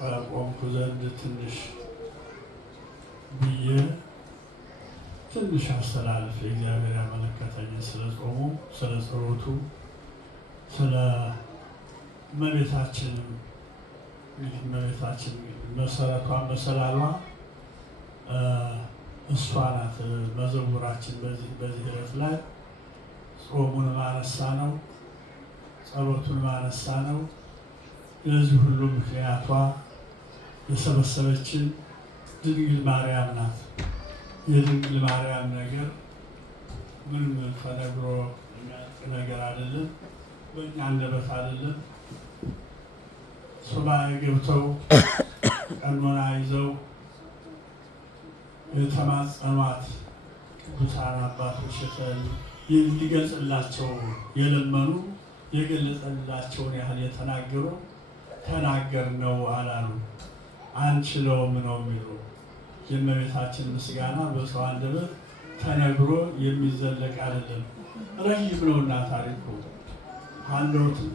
ከቆምኩ ዘንድ ትንሽ ብዬ ትንሽ አስተላልፍ እግዚአብሔር ያመለከተኝ ስለ ጾሙ፣ ስለ ጸሎቱ፣ ስለ እመቤታችን እመቤታችን መሰረቷ መሰላሏ እሷ ናት። መዘሙራችን በዚህ ዕለት ላይ ጾሙን ማነሳ ነው፣ ጸሎቱን ማነሳ ነው። ለዚህ ሁሉ ምክንያቷ የሰበሰበችን ድንግል ማርያም ናት። የድንግል ማርያም ነገር ምንም ተነግሮ የሚያልቅ ነገር አይደለም፣ በእኛ አንደበት አይደለም። ሱባዔ ገብተው ቀኖና ይዘው የተማጸኗት ቅዱሳን አባቶች እንዲገልጽላቸው የለመኑ የገለጸላቸውን ያህል የተናገሩ ተናገር ነው አላሉ። አንችለውም ነው የሚሉ የእመቤታችን ምስጋና በሰው አንደበት ተነግሮ የሚዘለቅ አይደለም። ረዥም ነውና ታሪኩ ሀለወትም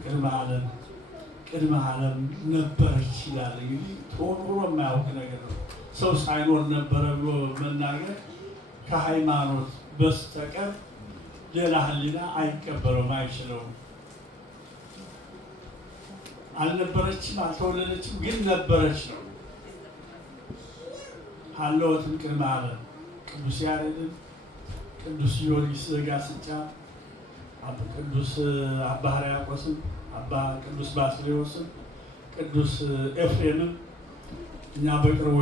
ቅድመ ዓለም ነበረች ይላል። እንግዲህ ተወርውሮ የማያውቅ ነገር ነው። ሰው ሳይኖር ነበረ ብሎ መናገር ከሃይማኖት በስተቀር ሌላ ሕሊና አይቀበለውም፣ አይችለውም። አልነበረችም፣ አልተወለደችም፣ ግን ነበረች ነው። ሀለወትም ቅድመ ዓለም ቅዱስ ያሬድን፣ ቅዱስ ጊዮርጊስ ዘጋስጫ፣ ቅዱስ አባ ሕርያቆስን፣ አባ ቅዱስ ባስልዮስን፣ ቅዱስ ኤፍሬምን እኛ በቅርቡ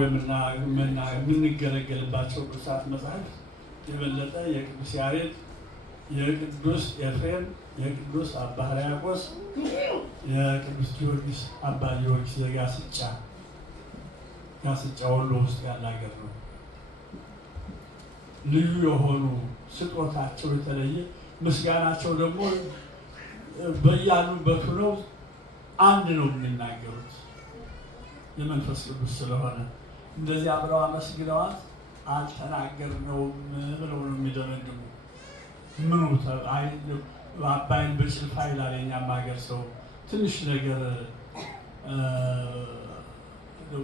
የምንገለገልባቸው ቅዱሳት መጻሕፍት የበለጠ የቅዱስ ያሬድ፣ የቅዱስ ኤፍሬም፣ የቅዱስ አባ ሕርያቆስ፣ የቅዱስ ጊዮርጊስ አባ ጊዮርጊስ ዘጋስጫ ጋስጫ ወሎ ውስጥ ያለ ሀገር ነው። ልዩ የሆኑ ስጦታቸው የተለየ ምስጋናቸው ደግሞ በያሉበት ሆነው አንድ ነው የሚናገሩት የመንፈስ ቅዱስ ስለሆነ እንደዚህ አብረው አመስግነዋት አልተናገርነውም ብለው ነው የሚደመድሙ። ምኑ አባይን በጭልፋ ይላል የእኛም ሀገር ሰው። ትንሽ ነገር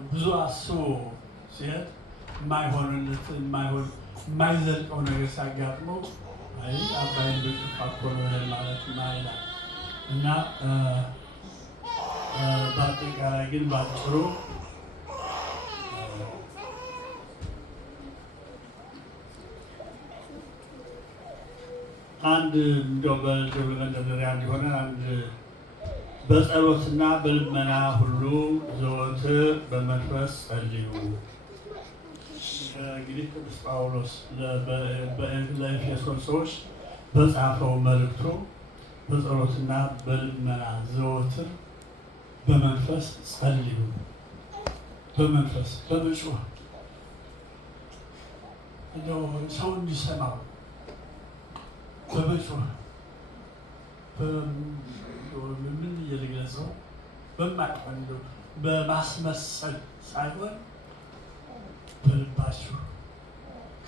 ብዙ አስቦ ሲሄድ የማይሆንለት የማይዘልቀው ነገር ሲያጋጥመው አይ አባይን በጭልፋ እኮ ነው ማለት ይላል እና በአጠቃላይ ግን ባጭሩ አንድ እንደው በመንደርደሪያ እንዲሆነ አንድ በጸሎትና በልመና ሁሉ ዘወትር በመንፈስ ጸልዩ። እንግዲህ ቅዱስ ጳውሎስ ለኤፌሶን ሰዎች በጻፈው መልእክቱ በጸሎትና በልመና ዘወትር በመንፈስ ጸልዩ። በመንፈስ በመጮህ እንደው ሰው እንዲሰማው በመጮህ ምን እየገለጸው በማይሆን በማስመሰል ሳይሆን በልባችሁ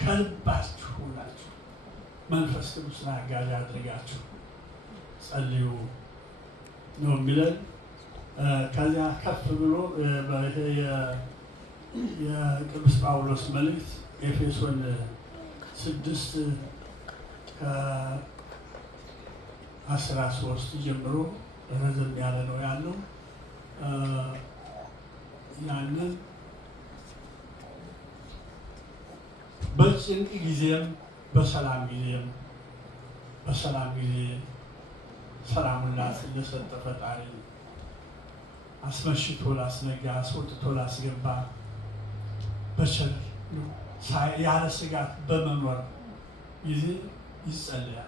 ከልባችሁ ናችሁ መንፈስ ቅዱስን አጋዥ አድርጋችሁ ጸልዩ ነው የሚለን። ከዚያ ከፍ ብሎ የቅዱስ ጳውሎስ መልእክት ኤፌሶን 6:13 ጀምሮ ረዘም ያለ ነው ያለው። ያንን በጭንቅ ጊዜም በሰላም ጊዜም በሰላም ጊዜ ሰላሙን ለሰጠ ፈጣሪ አስመሽቶ ላስነጋ አስወጥቶ ላስገባ በቸር ያለ ስጋት በመኖር ጊዜ ይጸልያል።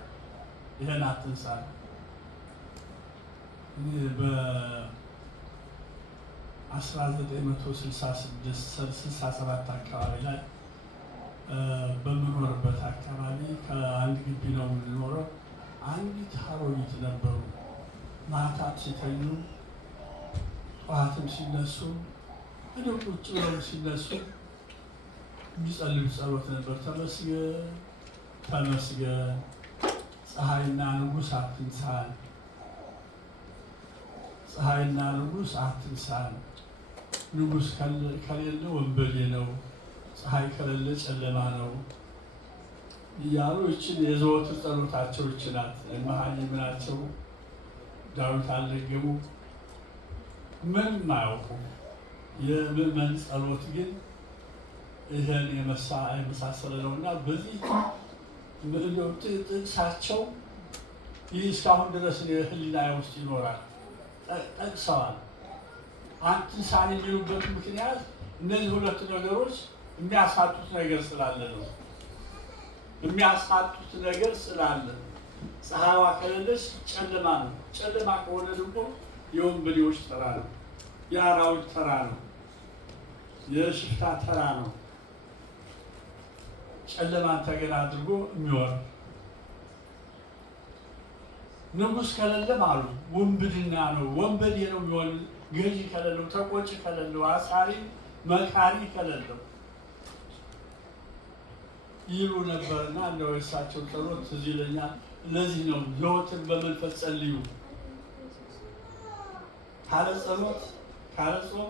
ይህን አትንሳ። በ1967 አካባቢ ላይ በምኖርበት አካባቢ ከአንድ ግቢ ነው የምንኖረው። አንዲት አሮጊት ነበሩ። ማታት ሲተኙ ጠዋትም ሲነሱ እንደው ቁጭ ብለው ሲነሱ የሚጸልዩ ጸሎት ነበር። ተመስገን ተመስገን ፀሐይና ንጉሥ አትንሳን፣ ፀሐይና ንጉሥ አትንሳን፣ ንጉሥ ከሌለ ወንበዴ ነው፣ ፀሐይ ከሌለ ጨለማ ነው እያሉ ይችን የዘወትር ጸሎታቸው ይችላል። መሀይም ናቸው። ዳዊት አልደገሙ፣ ምንም አያውቁ። የምእመን ጸሎት ግን ይህን የመሳሰለ ነው እና በዚህ ጥቅሳቸው ይህ እስካሁን ድረስ ህሊና ውስጥ ይኖራል። ጠቅሰዋል። አንትንሳን የሚሉበት ምክንያት እነዚህ ሁለት ነገሮች የሚያሳጡት ነገር ስላለ ነው። የሚያሳጡት ነገር ስላለ ፀሐይዋ ከሌለች ጨለማ ነው። ጨለማ ከሆነ ደግሞ የወንበዴዎች ተራ ነው፣ የአራዊት ተራ ነው፣ የሽፍታ ተራ ነው። ጨለማን ተገን አድርጎ የሚወር ንጉሥ ከሌለም አሉ ውንብድና ነው፣ ወንበዴ ነው የሚሆን። ገዢ ከሌለው፣ ተቆጭ ከሌለው፣ አሳሪ መካሪ ከሌለው ይሉ ነበርና እንደው የእሳቸው ጸሎት ትዝ ይለኛል። ለዚህ ነው ዘወትር በመንፈስ ጸልዩ። ካለ ጸሎት ካለ ጾም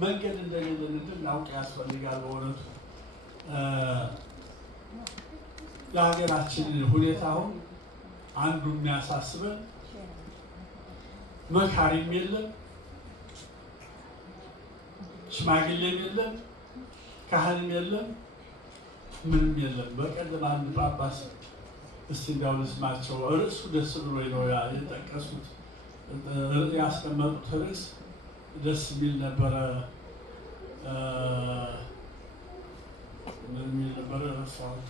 መንገድ እንደሌለን እንድናውቅ ያስፈልጋል። በእውነቱ የሀገራችን ሁኔታ አሁን አንዱ የሚያሳስበን መካሪም የለም፣ ሽማግሌም የለም፣ ካህንም የለም፣ ምንም የለም። በቀደም አንድ ጳጳስ እስቲ እንዲያው ልስማቸው፣ ርዕሱ ደስ ብሎ ነው የጠቀሱት ያስቀመጡት ርዕስ ደስ የሚል ነበረ። ምን የሚል ነበረ? ረሳሁት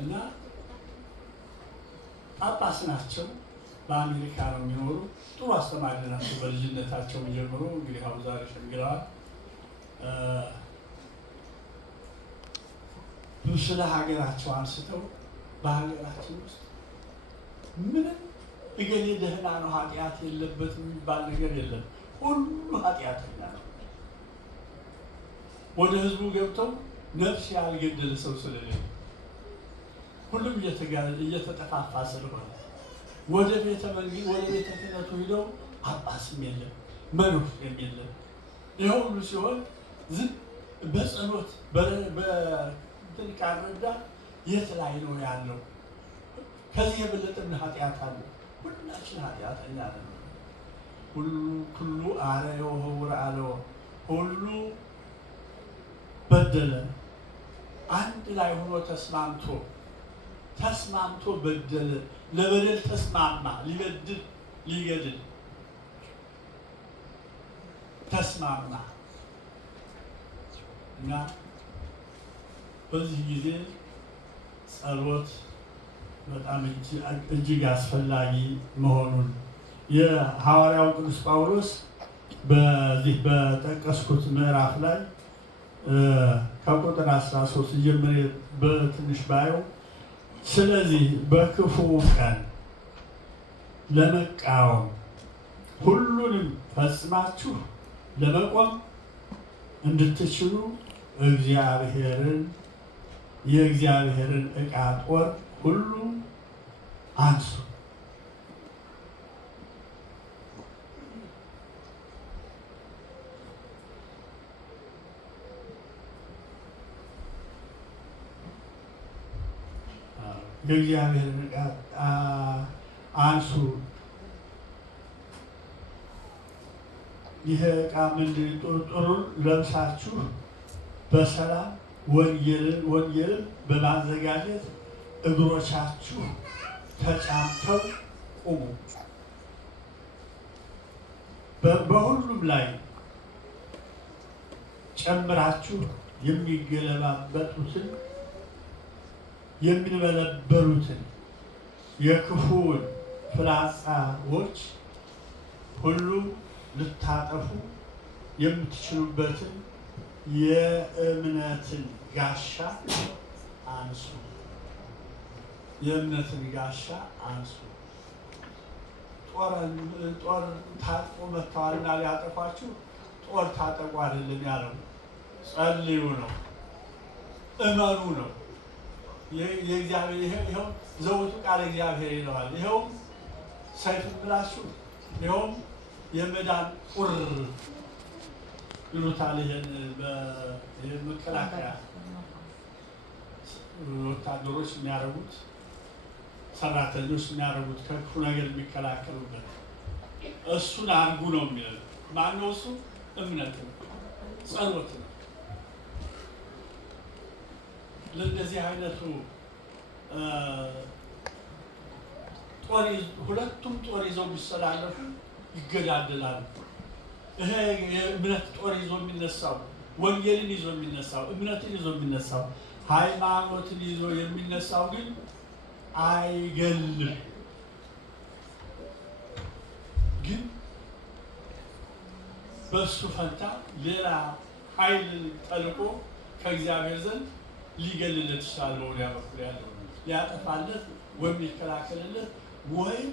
እና ጳጳስ ናቸው። በአሜሪካ ነው የሚኖሩ። ጥሩ አስተማሪ ናቸው። በልጅነታቸው ጀምሮ እንግዲህ አሁን ዛሬ ሸምግለዋል። ስለ ሀገራቸው አንስተው በሀገራችን ውስጥ ምንም እገሌ ደህና ነው ኃጢአት የለበትም የሚባል ነገር የለም። ሁሉ ኃጢአተኛ ነው። ወደ ህዝቡ ገብተው ነፍስ ያልገደለ ሰው ስለሌለ ሁሉም እየተጠፋፋ ስለሆነ ወደ ቤተ መንግስት ወደ ቤተ ክህነቱ ሂደው ጳጳስም የለም መነኩሴም የለም። ይህ ሁሉ ሲሆን ዝም በጸሎት በእንትን ካልረዳ የት ላይ ነው ያለው? ከዚህ የበለጠ ምን ኃጢአት አለ? ሁላችን ኃጢአተኛ ነን። ሁሉ አለዮ ህውር አለዮ ሁሉ በደለ። አንድ ላይ ሆኖ ተስማምቶ በደለ። ለበደል ተስማማ። ሊበድል ሊገድል ተስማማ እና በዚህ ጊዜ ጸሎት በጣም እጅግ አስፈላጊ መሆኑን የሐዋርያው ቅዱስ ጳውሎስ በዚህ በጠቀስኩት ምዕራፍ ላይ ከቁጥር 13 ጀምሬ በትንሽ ባየው፣ ስለዚህ በክፉ ቀን ለመቃወም ሁሉንም ፈጽማችሁ ለመቆም እንድትችሉ የእግዚአብሔርን ዕቃ ጦር ሁሉ አንሱ። የእግዚአብሔርን ዕቃ አንሱ። ይህ ዕቃ ምንድን? ጥሩን ለብሳችሁ በሰላም ወንጌልን በማዘጋጀት እግሮቻችሁ ተጫምተው ቁሙ። በሁሉም ላይ ጨምራችሁ የሚገለባበጡትን የሚንበለበሉትን የክፉውን ፍላጻዎች ሁሉ ልታጠፉ የምትችሉበትን የእምነትን ጋሻ አንሱ። የእምነትን ጋሻ አንሱ። ጦር ታጥቆ መጥተዋልና ሊያጠፋችሁ ጦር ታጠቁ አይደለም ያለው፣ ጸልዩ ነው፣ እመኑ ነው። የእግዚአብሔር ይኸው ዘውቱ ቃል እግዚአብሔር ይለዋል። ይኸውም ሰይፍ ብላችሁ፣ ይኸውም የመዳን ቁር ይሉታል። ይሄን በመከላከያ ወታደሮች የሚያደርጉት ሰራተኞች የሚያደርጉት ከክፉ ነገር የሚከላከሉበት እሱን አድርጉ ነው የሚለው። ማነው እሱ? እምነት ነው፣ ጸሎት ነው። ለእንደዚህ አይነቱ ሁለቱም ጦር ይዘው ቢሰላለፉ ይገዳደላሉ። ይሄ የእምነት ጦር ይዞ የሚነሳው ወንጌልን ይዞ የሚነሳው እምነትን ይዞ የሚነሳው ሃይማኖትን ይዞ የሚነሳው ግን አይገልም። ግን በሱ ፈንታ ሌላ ኃይል ተልቆ ከእግዚአብሔር ዘንድ ሊገልለት ይችላል። በወዲያ በኩል ያለው ሊያጠፋለት ወይም ሊከላከልለት ወይም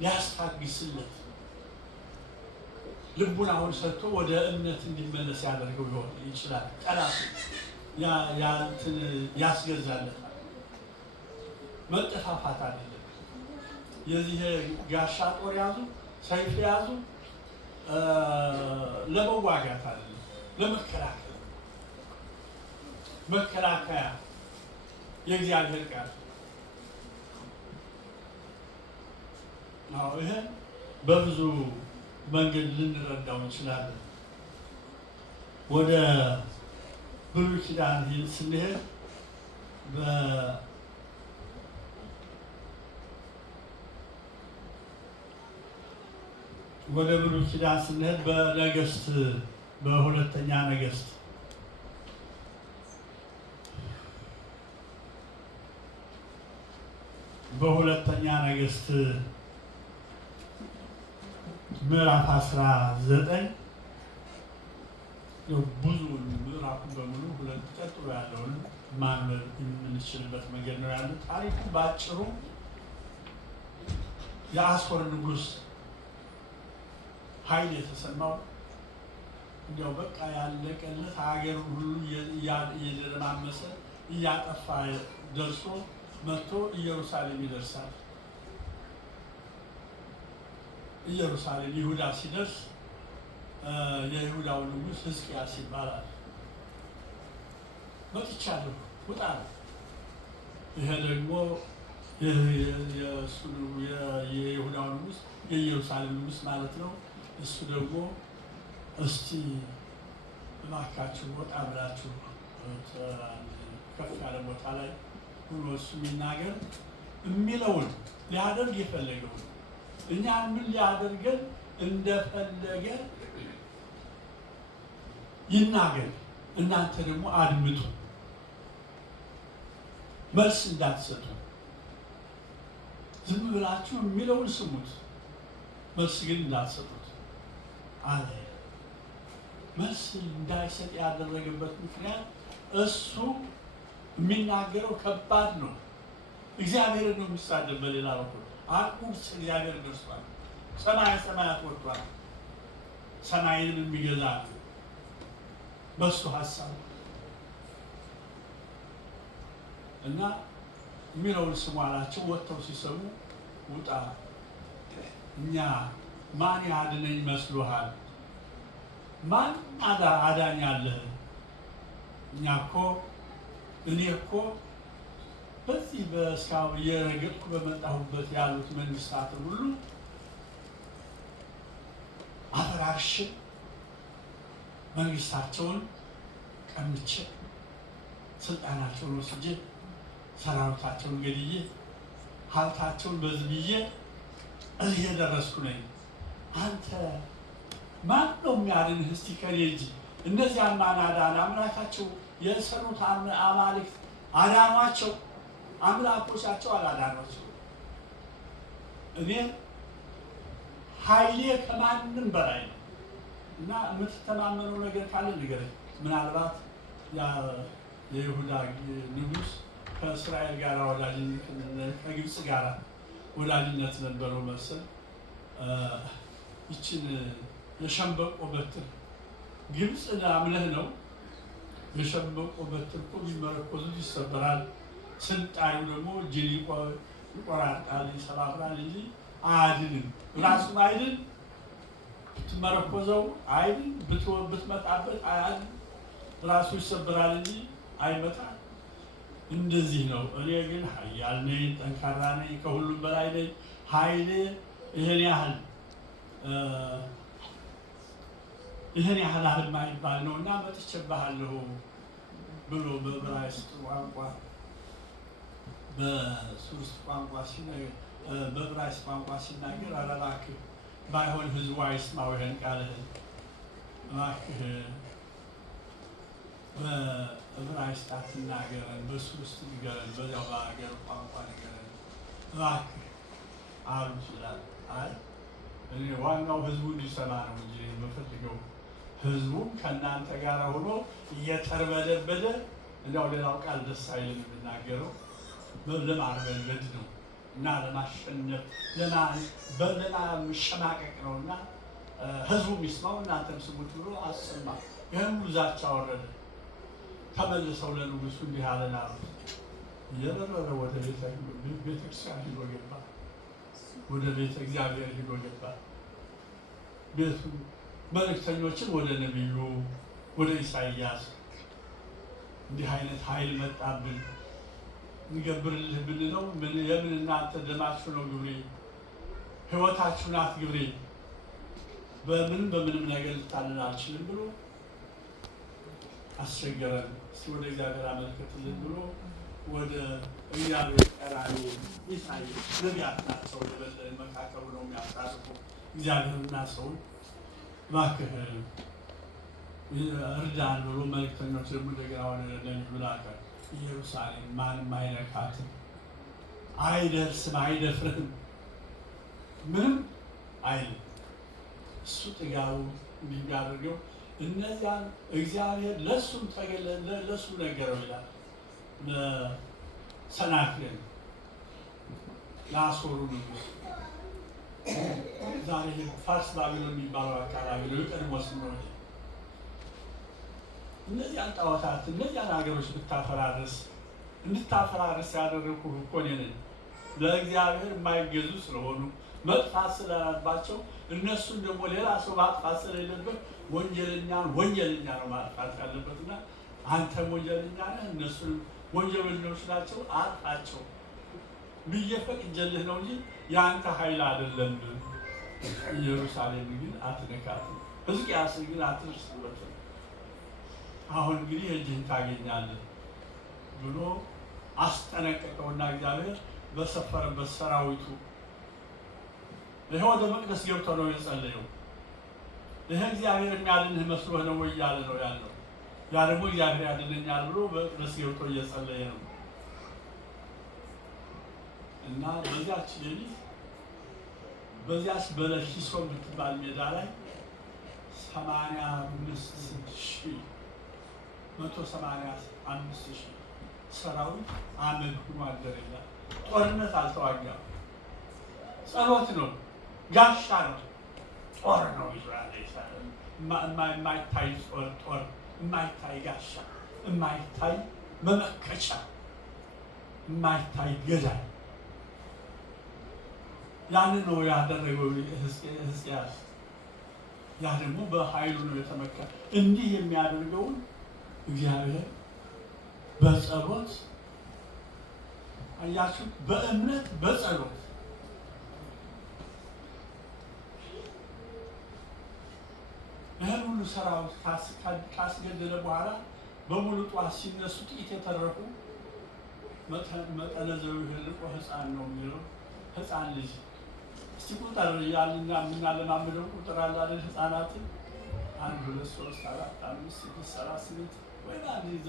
ሊያስታግስለት ልቡን አሁን ሰጥቶ ወደ እምነት እንዲመለስ ያደርገው ይችላል። ጠላት ያስገዛለት መጠፋፋት አይደለም። የዚህ ጋሻ ጦር ያዙ፣ ሰይፍ ያዙ ለመዋጋት አይደለም፣ ለመከላከል መከላከያ የእግዚአብሔር ቃል ነው። ይሄን በብዙ መንገድ ልንረዳው እንችላለን። ወደ ብሉይ ኪዳን ስንሄድ በነገስት በሁለተኛ ነገስት ምዕራፍ 19 ብዙ ምዕራፉን በሙሉ ሁለት ቀጥሎ ያለውን ማንበብ የምንችልበት መንገድ ነው ያለው። ታሪኩ በአጭሩ የአሦር ንጉሥ ኃይል የተሰማው እንዲያው በቃ ያለቀለት ሀገር ሁሉ እየደረማመሰ እያጠፋ ደርሶ መጥቶ ኢየሩሳሌም ይደርሳል። ኢየሩሳሌም ይሁዳ ሲደርስ የይሁዳው ንጉሥ ሕዝቅያስ ይባላል። መጥቻለሁ ውጣ ነው። ይሄ ደግሞ የይሁዳው ንጉሥ የኢየሩሳሌም ንጉሥ ማለት ነው። እሱ ደግሞ እስቲ እባካችሁ ወጣ ብላችሁ ከፍ ያለ ቦታ ላይ ሁሉ እሱ የሚናገር የሚለውን ሊያደርግ የፈለገውን እኛን ምን ሊያደርገን እንደፈለገ ይናገር፣ እናንተ ደግሞ አድምጡ፣ መልስ እንዳትሰጡ፣ ዝም ብላችሁ የሚለውን ስሙት፣ መልስ ግን እንዳትሰጡት አለ። መልስ እንዳይሰጥ ያደረገበት ምክንያት እሱ የሚናገረው ከባድ ነው። እግዚአብሔርን ነው የሚሳደብ። በሌላ በኩል አቁስ እግዚአብሔር ደርሷል፣ ሰማይ ሰማያት ወጥቷል፣ ሰማይንም የሚገዛ በሱ ሀሳብ እና የሚለውን ስሙ አላቸው። ወጥተው ሲሰሙ ውጣ፣ እኛ ማን ያድነኝ መስሎሃል? ማን አዳኝ አለህ? እኔ እኮ በዚህ በእስካሁን እየረገጥኩ በመጣሁበት ያሉት መንግስታትን ሁሉ አፈራርሼ መንግስታቸውን ቀምቼ ስልጣናቸውን ወስጄ ሰራዊታቸውን ገድዬ ሀብታቸውን በዝብዬ እዚህ የደረስኩ ነኝ። አንተ ማን ነው የሚያድንህ? እስቲ ከኔ እንጂ እነዚያን ማን አዳነ? አምላካቸው የሰሩት አማልክት አዳኗቸው፣ አምላኮቻቸው አላዳኗቸው። እኔ ኃይሌ ከማንም በላይ ነው እና የምትተማመነው ነገር ካለ ንገረኝ። ምናልባት የይሁዳ ንጉሥ ከእስራኤል ጋር ከግብፅ ጋር ወዳጅነት ነበረው መሰል። ይችን የሸንበቆ በትር ግብፅ አምለህ ነው። የሸንበቆ በትር እኮ ቢመረኮዙት ይሰበራል፣ ስልጣዩ ደግሞ እጅን ይቆራርጣል፣ ይሰባብራል እንጂ አያድንም። ራሱን አይድን፣ ብትመረኮዘው አይን ብትመጣበት አያል ራሱ ይሰበራል እንጂ አይመጣም። እንደዚህ ነው። እኔ ግን ኃያል ነኝ፣ ጠንካራ ነኝ፣ ከሁሉም በላይ ነኝ፣ ኃይሌ ይሄን ያህል አህል ማይባል ነው እና መጥቼብሃለሁ ብሎ በዕብራይስጥ ቋንቋ በዕብራይስጥ ቋንቋ ሲናገር ኧረ እባክህ ባይሆን ህዝቡ አይስማው ይሄን ቃልህን እባክህ በዕብራይስጥ አትናገረን፣ በዕብራይስጥ ንገረን፣ በዚያው በሀገር ቋንቋ ንገረን እባክህ አሉት ይላል። አይ እኔ ዋናው ህዝቡ እንዲሰማ ነው እንጂ የምፈልገው ህዝቡም ከእናንተ ጋር ሆኖ እየተርበደበደ እንዲያው ሌላው ቃል ደስ አይልም የምናገረው ለማርበድበድ ነው እና ለማሸነፍ ለማሸማቀቅ ነው እና ህዝቡ የሚስማው እናንተም ስሙት ብሎ አሰማ። ይህም ዛቻ ወረደ። ተመልሰው ለንጉሱ እንዲህ አለን አሉት። እየበረረ ወደ ቤተክርስቲያን ሂዶ ገባ። ወደ ቤተ እግዚአብሔር ሂዶ ገባ። ቤቱ መልእክተኞችን ወደ ነቢዩ ወደ ኢሳይያስ እንዲህ አይነት ኃይል መጣብን እንገብርልህ ብንለው የምን እናንተ ደማችሁ ነው ግብሬ፣ ህይወታችሁ ናት ግብሬ፣ በምንም ነገር ልታልን አልችልም ብሎ አስቸገረን። እስቲ ወደ እግዚአብሔር አመልከትልን ብሎ ወደ እግዚአብሔር ቀራኒ ኢሳይያስ ነቢያት ናቸው የበለጠ መካከሉ ነው የሚያሳርፉ እግዚአብሔርና ሰውን እባክህ እርዳን ብሎ መልእክተኞች ደግሞ እንደገና ወደ ነቢዩ ላከ። ኢየሩሳሌም ማንም አይነካትም፣ አይደርስም፣ አይደፍርም፣ ምንም አይልም። እሱ ጥጋቡ እንዲያደርገው እነዚያን እግዚአብሔር ለእሱም ለእሱ ነገረው ይላል። ለሰናክሬም ለአሦሩ ንጉሥ ዛሬ ፋርስ ባቢሎን የሚባለው አካባቢ ነው የቀድሞ ስሙ። እነዚያን ጣዖታት እነዚያን ሀገሮች እንድታፈራርስ ያደረኩህ እኮ እኔ ነኝ። ለእግዚአብሔር የማይገዙ ስለሆኑ መጥፋት ስላለባቸው እነሱን ደግሞ ሌላ ሰው ማጥፋት ስለሌለበት ወንጀለኛ ነው ማጥፋት ያለበትና አንተም ወንጀለኛ ነህ፣ እነሱንም ወንጀለኞች ናቸው፣ አጥፋቸው ብዬ ፈቅጄልህ ነው እንጂ የአንተ ኃይል አይደለም። ኢየሩሳሌም ግን አትነካትም፣ ሕዝቅያስ ግን አትደርስበትም። አሁን እንግዲህ እጅህን ታገኛለህ ብሎ አስጠነቀቀውና እግዚአብሔር በሰፈረበት ሰራዊቱ ይሄ ወደ መቅደስ ገብቶ ነው የጸለየው። ይሄ እግዚአብሔር የሚያድንህ መስሎህ ነው ወይ እያለ ነው ያለው። ያ ደግሞ እግዚአብሔር ያድነኛል ብሎ በመቅደስ ገብቶ እየጸለየ ነው። እና በዚያች ሌሊት በዚያች በለኪሶ የምትባል ሜዳ ላይ 185,000 ሰራዊት አመድ ሆኖ አደረ ይላል። ጦርነት አልተዋጋም። ጸሎት ነው፣ ጋሻ ነው፣ ጦር ነው። የማይታይ ጦር፣ የማይታይ ጋሻ፣ የማይታይ መመከቻ፣ የማይታይ ገዳይ። ያንን ነው ያደረገው ሕዝቅያስ። ያ ደግሞ በኃይሉ ነው የተመካ። እንዲህ የሚያደርገውን እግዚአብሔር በጸሎት አያችሁ፣ በእምነት በጸሎት ይህን ሁሉ ሰራዊት ካስገደለ በኋላ በሙሉ ጠዋት ሲነሱ ጥቂት የተረፉ መጠነ ዘቢብ ሕፃን ነው የሚለው ሕፃን ልጅ እስቲ ቁጥር ያልና የምናለማምደው ቁጥር አለ አይደል? ሕፃናትን 1 2 3 4 5 6 7 8 ወይ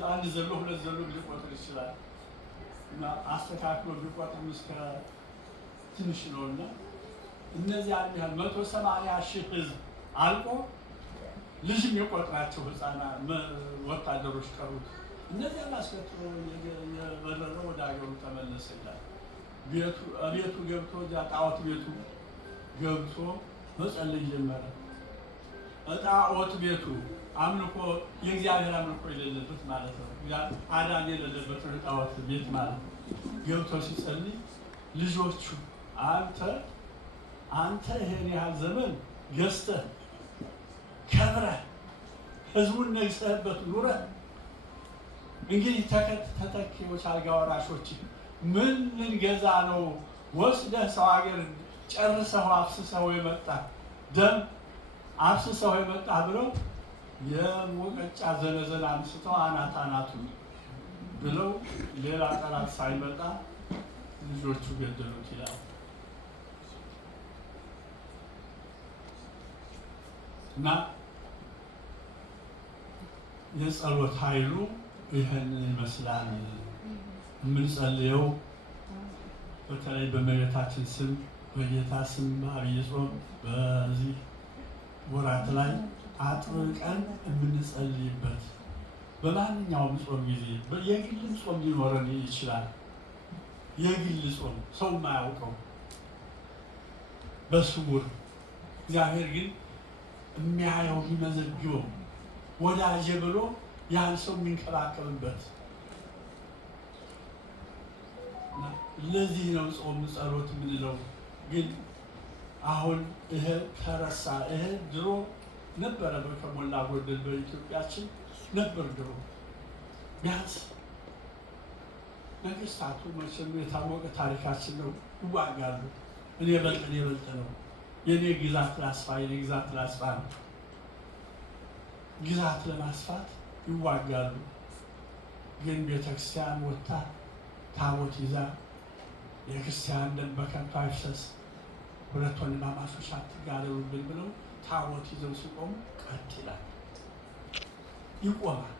አንድ ዘሎ ሁለት ዘሎ ሊቆጥር ይችላል። እና አስተካክሎ ቢቆጥር እስከ ትንሽ ነውና እነዚህ አንድ 180,000 ሕዝብ አልቆ ልጅ የሚቆጥራቸው ሕፃናት ወታደሮች ቀሩት። እነዚያን አስከትሎ የበረረ ወደ ሀገሩ ተመለሰ ይላል። ቤቱ ገብቶ ጣዖት ቤቱ ገብቶ መጸለይ ጀመረ። ጣዖት ቤቱ አምልኮ የእግዚአብሔር አምልኮ የሌለበት ማለት ነው። አዳኝ የሌለበት ጣዖት ቤት ማለት ነው። ገብቶ ሲጸልይ ልጆቹ አንተ ይሄን ያህል ዘመን ገዝተህ ከብረህ ህዝቡን ነግሰህበት ኑረህ እንግዲህ ተተኪዎች አልጋ ወራሾች ምን ልንገዛ ነው? ወስደህ ሰው ሀገር ጨርሰው አፍስሰው የመጣ ደም አፍስሰው የመጣ ብለው የሙቀጫ ዘነዘና አንስተው አናቱን ብለው ሌላ ጠላት ሳይመጣ ልጆቹ ገደሉት ይላል እና የጸሎት ኃይሉ ይህን ይመስላል። የምንጸልየው በተለይ በእመቤታችን ስም በጌታ ስም በዐቢይ ጾም በዚህ ወራት ላይ አጥብቀን የምንጸልይበት በማንኛውም ጾም ጊዜ የግል ጾም ሊኖረን ይችላል። የግል ጾም ሰው የማያውቀው በስውር እግዚአብሔር ግን የሚያየው የሚመዘግበው ወዳጄ ብሎ ያን ሰው የሚንከባከብበት ለዚህ ነው ጾም ጸሎት የምንለው። ግን አሁን ይሄ ተረሳ። ይሄ ድሮ ነበረ ከሞላ ጎደል በኢትዮጵያችን ነበር ድሮ። ቢያንስ ነገስታቱ መቼም የታወቀ ታሪካችን ነው፣ ይዋጋሉ። እኔ በልጥ ነው፣ የኔ ግዛት ላስፋ፣ የኔ ግዛት ላስፋ ነው። ግዛት ለማስፋት ይዋጋሉ። ግን ቤተክርስቲያን ወጥታ ታቦት ይዛ የክርስቲያን ደም በከንቱ አይፍሰስ፣ ሁለት ወንድማማቾች አትጋደሉብን ብለው ታቦት ይዘው ሲቆሙ ቀጥ ይላል፣ ይቆማል።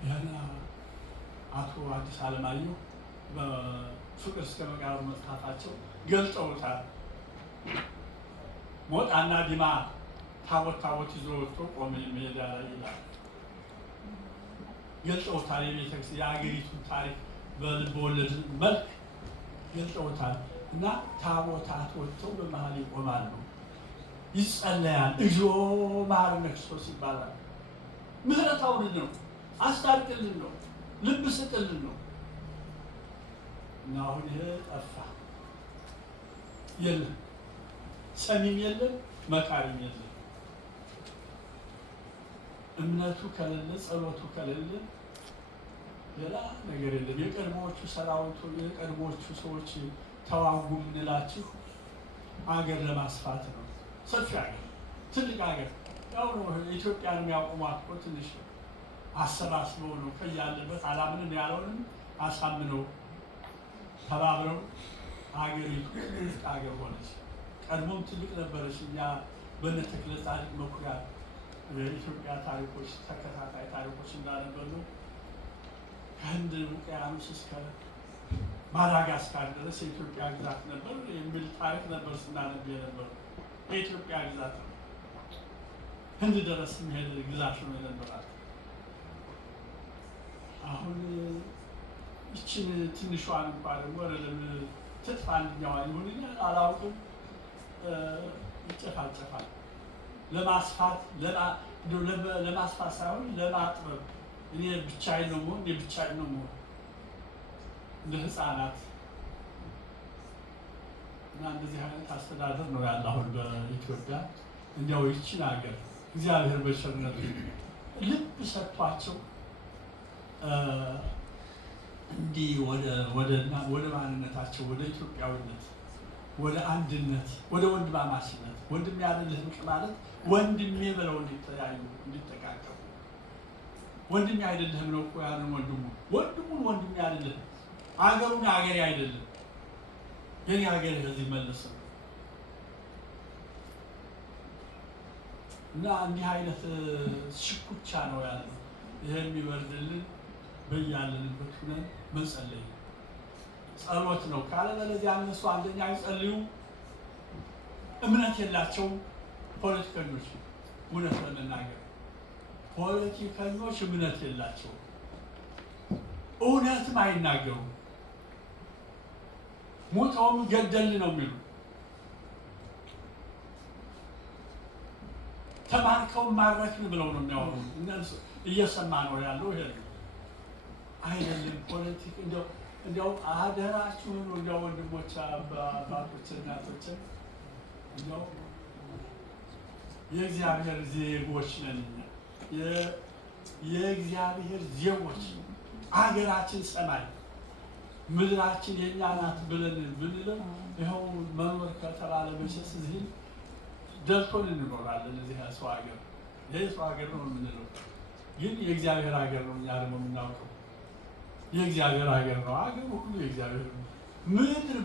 ይህን አቶ አዲስ አለማየሁ በፍቅር እስከ መቃብር መጽሐፋቸው ገልጠውታል። ሞጣና ዲማ ታቦት ይዞ ወጥቶ ቆመ ሜዳ ላይ ይላል። ገልጠውታል። የቤተክርስቲያን የሀገሪቱን ታሪክ በልብ ወለድ መልክ ገልጠውታል። እና ታቦታት ወጥተው በመሀል ይቆማሉ፣ ይጸለያል። እግዚኦ መሐረነ ክርስቶስ ይባላል። ምህረት አውርድ ነው፣ አስታርቅልን ነው፣ ልብ ስጥልን ነው። እና አሁን ይሄ ጠፋ። የለም ሰሚም የለም መካሪም የለም። እምነቱ ከሌለ ጸሎቱ ከሌለ ሌላ ነገር የለም። የቀድሞዎቹ ሰራዊቱ የቀድሞዎቹ ሰዎች ተዋጉ የምንላችሁ አገር ለማስፋት ነው። ሰፊ ሀገር፣ ትልቅ ሀገር ያው ነው። ኢትዮጵያን የሚያውቁማት እኮ ትንሽ አሰባስበው ነው ከያለበት አላምንም ያለውንም አሳምነው ተባብረው ሀገሪቱ ትልቅ ሀገር ሆነች። ቀድሞም ትልቅ ነበረች። እኛ በእነ ተክለ ጻድቅ መኩሪያ የኢትዮጵያ ታሪኮች ተከታታይ ታሪኮች እንዳነበሩ ከህንድ ውቅያኖስ እስከ ማዳጋስካር ድረስ የኢትዮጵያ ግዛት ነበር የሚል ታሪክ ነበር ስናነብ የነበሩ። የኢትዮጵያ ግዛት ነው። ህንድ ድረስ የሚሄድ ግዛት ነው የነበራት። አሁን ይችን ትንሿን እንኳን ደግሞ ረለም ትጥፋ አንድኛዋ ይሁን አላውቅም፣ ይጨፋጨፋል። ለማስፋት ለማስፋት ሳይሆን ለማጥበብ እኔ ብቻዬን ነው የምሆን፣ እኔ ብቻዬን ነው የምሆን እንደ ህፃናት እና እንደዚህ አይነት አስተዳደር ነው ያለ አሁን በኢትዮጵያ። እንዲያው ይችን ሀገር እግዚአብሔር በቸርነቱ ልብ ሰጥቷቸው እንዲህ ወደ ማንነታቸው ወደ ኢትዮጵያዊነት ወደ አንድነት ወደ ወንድማማችነት ወንድሜ አይደለህም ማለት ወንድሜ ብለው እንዲተያዩ እንዲጠቃቀሙ። ወንድሜ አይደለህም ነው እኮ ያንን ወንድሙን ወንድሜ አይደለህም፣ አገሩን አገሬ አይደለም የኔ ሀገር ከዚህ መልስ ነው። እና እንዲህ አይነት ሽኩቻ ነው ያለው። ይሄ የሚበርድልን በያለንበት ሆነን መጸለይ ጸሎት ነው። ካለበለዚያ እነሱ አንደኛ ይጸልዩ እምነት የላቸውም። ፖለቲከኞች እውነት ለመናገር ፖለቲከኞች እምነት የላቸውም፣ እውነትም አይናገሩም። ሞተውም ገደል ነው የሚሉ፣ ተማርከው ማረክን ብለው ነው የሚያወሩ። እነሱ እየሰማ ነው ያለው ይሄ አይደለም። ፖለቲክ እንዲያው አደራችሁን እንዲያው ወንድሞች፣ አባቶች፣ እናቶች እንዲያው የእግዚአብሔር ዜጎች ነን። የእግዚአብሔር ዜጎች አገራችን ሰማይ ምድራችን የኛ ናት ብለን ብንለው ይኸው መኖር ከተባለ መቼስ እዚህ ደልቶን እንኖራለን። እዚህ ሰው ሀገር ይህ ሰው ሀገር ነው የምንለው፣ ግን የእግዚአብሔር ሀገር ነው። እኛ ደግሞ የምናውቀው የእግዚአብሔር ሀገር ነው። ሀገሩ ሁሉ የእግዚአብሔር ነው። ምድር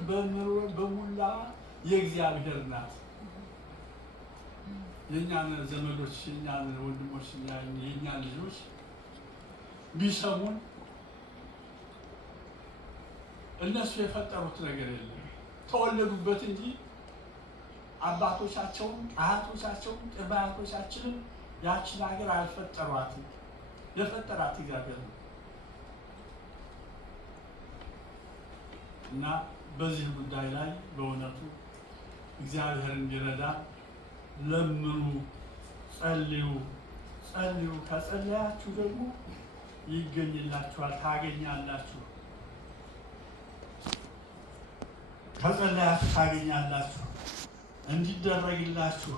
በሙላ የእግዚአብሔር ናት። የእኛን ዘመዶች፣ የእኛን ወንድሞች፣ የእኛን ልጆች ቢሰሙን እነሱ የፈጠሩት ነገር የለም። ተወለዱበት እንጂ አባቶቻቸውም አያቶቻቸውም ቅድመ አያቶቻችንም ያችን ሀገር አልፈጠሯትም። የፈጠራት እግዚአብሔር ነው እና በዚህ ጉዳይ ላይ በእውነቱ እግዚአብሔር እንዲረዳ ለምኑ፣ ጸልዩ። ከጸለያችሁ ደግሞ ይገኝላችኋል፣ ታገኛላችሁ። ከጸለያችሁ ታገኛላችሁ። እንዲደረግላችሁ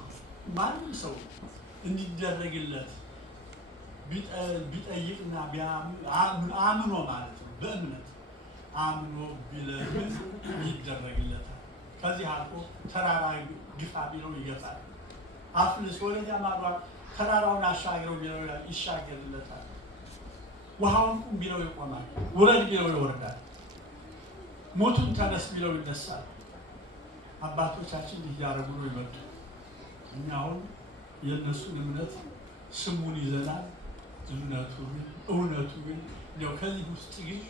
ማንም ሰው እንዲደረግለት ቢጠይቅና አምኖ ማለት ነው፣ በእምነት አምኖ ቢለምን ይደረግለታል። ከዚህ አልፎ ተራራ ግፋ ቢለው ይገፋል። አፍልስ ወደዚያ ማዷል ተራራውን አሻግረው ቢለው ይሻገርለታል። ውሃውን ቁም ቢለው ይቆማል። ውረድ ቢለው ይወርዳል። ሞቱን ተነስ ቢለው ይነሳል። አባቶቻችን እያደረጉ ነው ይመጡ። እኛ አሁን የእነሱን እምነት ስሙን ይዘናል። እውነቱ ግን ያው ከዚህ ውስጥ ግን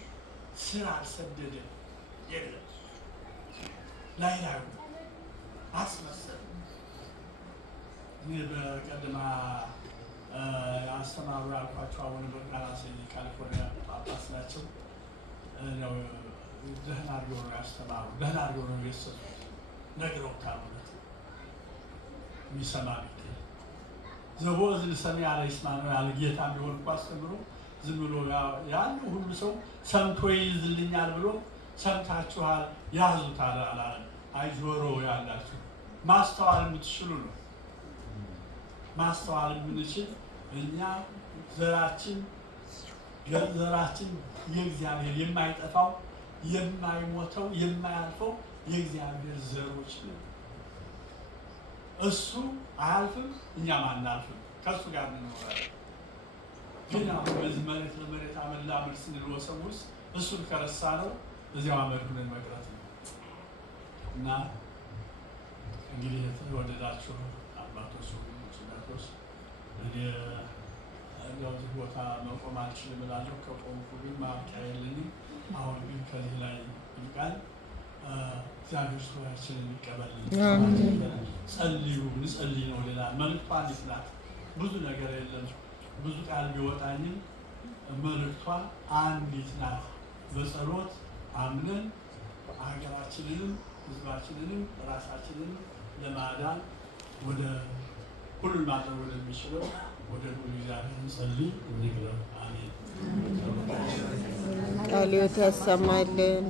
ስራ አልሰደደ የለም። ላይ አስመሰል እኔ በቀድማ አስተማሩ ያልኳቸው አቡነ በርናባስ ካሊፎርኒያ ጳጳስ ናቸው። ደህና አድርገው ነው ያስተማሩ፣ ደህና አድርገው ነው የሰጡት። ነግረውታል። እውነት የሚሰማ ቤት ዘቦዝን ሰሚ ያለ ይስማ ነው ያለ ጌታ ቢሆን እኮ አስተምሮ ዝም ብሎ ያለው ሁሉ ሰው ሰምቶ ይይዝልኛል ብሎ ሰምታችኋል ያዙታል አላለም። አይ ጆሮ ያላችሁ ማስተዋል የምትችሉ ነው። ማስተዋል የምንችል እኛ ዘራችን የእግዚአብሔር የማይጠፋው የማይሞተው የማያልፈው የእግዚአብሔር ዘሮች ነው። እሱ አያልፍም፣ እኛም አናልፍም። ከእሱ ጋር እንኖራለን። ግን አሁን በዚህ መሬት ለመሬት አመድ ለአመድ ስንል ወሰን ውስጥ እሱን ከረሳ ነው እዚያው አመድ ሆነን መቅረት ነው እና እንግዲህ የተወደዳችሁ አባቶች፣ እናቶች እኔ እዚህ ቦታ መቆም አልችልም እላለሁ። ከቆምኩ ግን ማብቂያ የለኝም። አሁን ግን ከዚህ ላይ ይልቃል። እግዚአብሔር ሰዎችን ይቀበልን። ጸልዩ፣ እንጸልይ ነው። ሌላ መልዕክቷ አንዲት ናት። ብዙ ነገር የለም። ብዙ ቃል ቢወጣኝም መልዕክቷ አንዲት ናት። በጸሎት አምነን ሀገራችንንም ሕዝባችንንም ራሳችንንም ለማዳን ወደ ሁሉን ማድረግ ወደሚችለው ወደ ሁሉ እግዚአብሔር እንጸልይ፣ እንግረም። አሜን። ቃልዎት ያሰማልን።